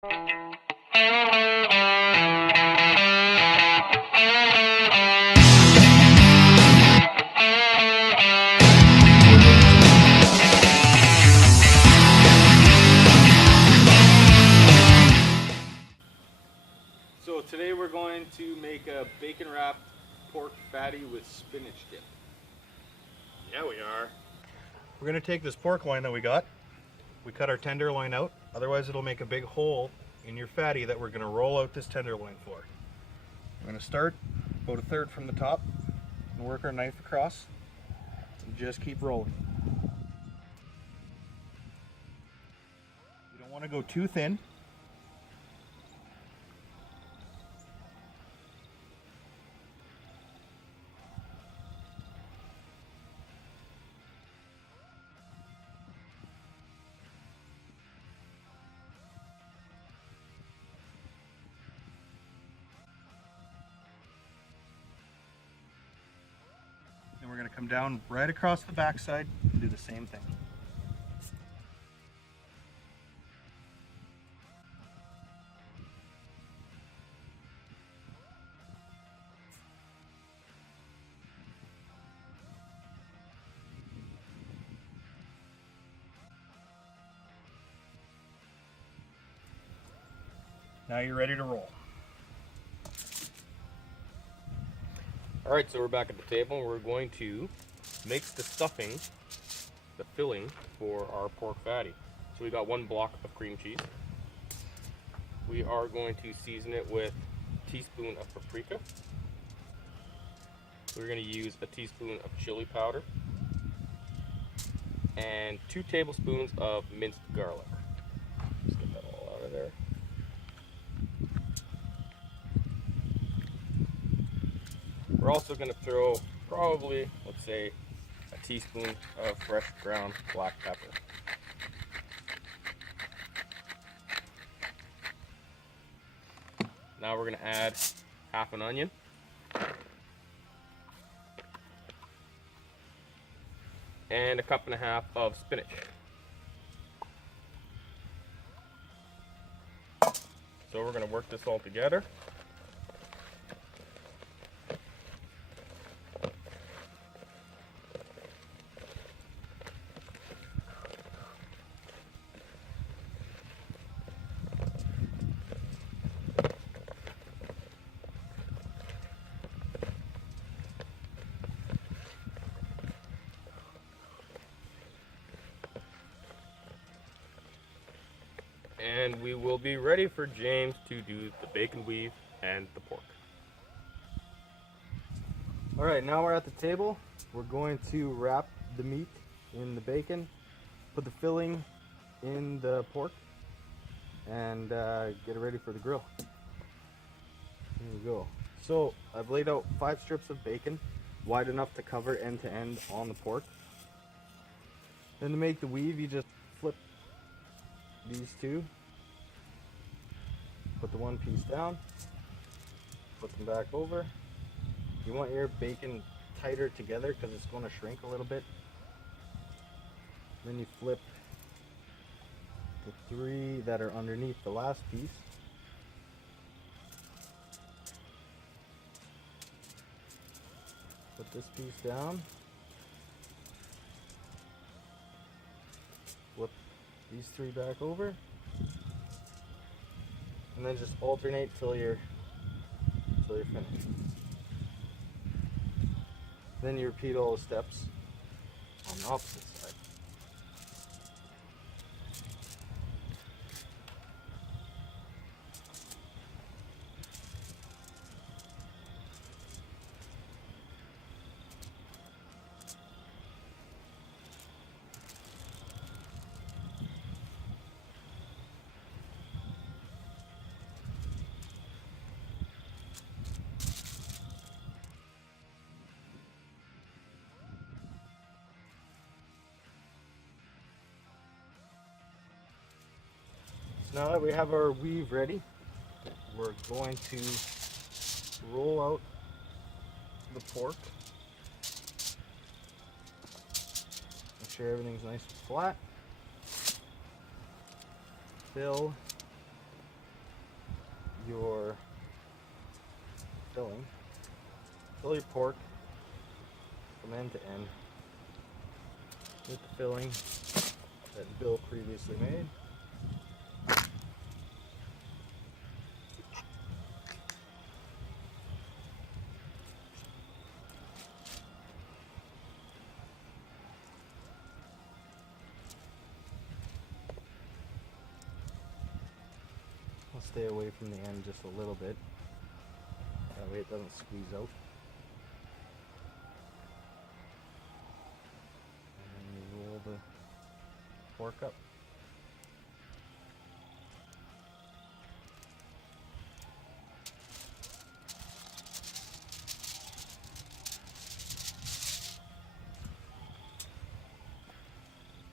So today we're going to make a bacon wrapped pork fatty with spinach dip. Yeah, we are. We're gonna take this pork loin that we got. We cut our tenderloin out, otherwise it'll make a big hole in your fatty that we're gonna roll out this tenderloin for. We're gonna start about a third from the top and work our knife across and just keep rolling. You don't want to go too thin. And we're going to come down right across the backside and do the same thing. Now you're ready to roll. Alright, so we're back at the table and we're going to make the stuffing, the filling for our pork fatty. So we got 1 block of cream cheese. We are going to season it with a teaspoon of paprika. We're going to use a teaspoon of chili powder and 2 tablespoons of minced garlic. Just get that all out of there. We're also going to throw probably, let's say, a teaspoon of fresh ground black pepper. Now we're going to add half an onion. And a 1.5 cups of spinach. So we're going to work this all together. And we will be ready for James to do the bacon weave and the pork. Alright, now we're at the table. We're going to wrap the meat in the bacon, put the filling in the pork, and get it ready for the grill. Here we go. So I've laid out 5 strips of bacon, wide enough to cover end to end on the pork. Then to make the weave, you just flip these 2. Put the 1 piece down, put them back over. You want your bacon tighter together because it's going to shrink a little bit. Then you flip the 3 that are underneath the last piece. Put this piece down. Flip these 3 back over. And then just alternate till you're finished. Then you repeat all the steps on the opposite side. So now that we have our weave ready, we're going to roll out the pork. Make sure everything's nice and flat. Fill your filling. Fill your pork from end to end with the filling that Bill previously made. I'll stay away from the end just a little bit. That way it doesn't squeeze out. And then you roll the pork up.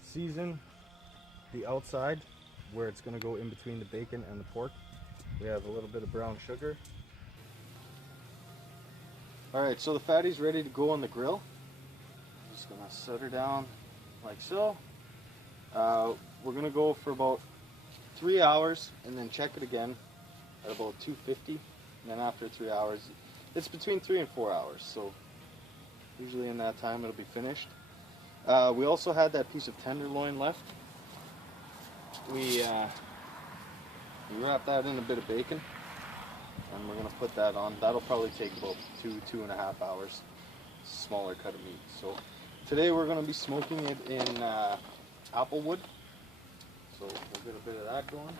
Season the outside where it's going to go in between the bacon and the pork. We have a little bit of brown sugar. Alright, so the fatty's ready to go on the grill. I'm just going to set her down like so. We're going to go for about 3 hours and then check it again at about 250. And then after 3 hours, it's between 3 and 4 hours. So usually in that time it'll be finished. We also had that piece of tenderloin left. We wrap that in a bit of bacon, and we're going to put that on. That'll probably take about 2.5 hours. Smaller cut of meat. So today we're going to be smoking it in apple wood. So we'll get a bit of that going.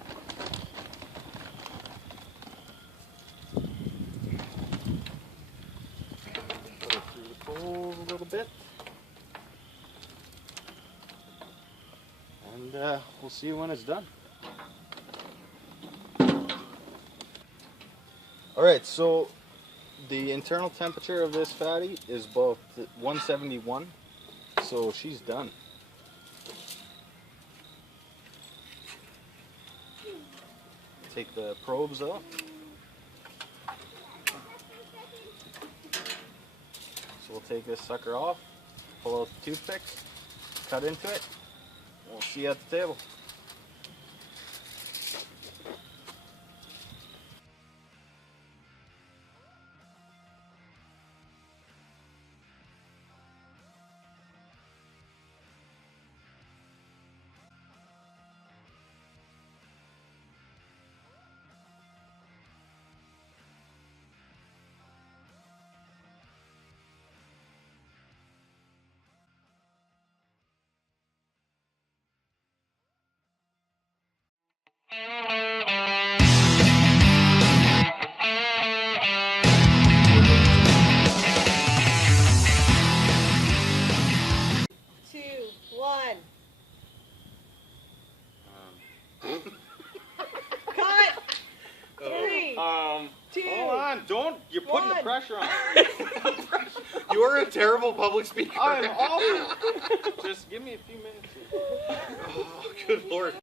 Put it through the coals a little bit. And we'll see you when it's done. Alright, so the internal temperature of this fatty is about 171, so she's done. Take the probes out. So we'll take this sucker off, pull out the toothpicks, cut into it. We'll see you at the table. Hold on, don't, you're putting the pressure on. You are a terrible public speaker. I'm awful. Just give me a few minutes here. Oh, good Lord.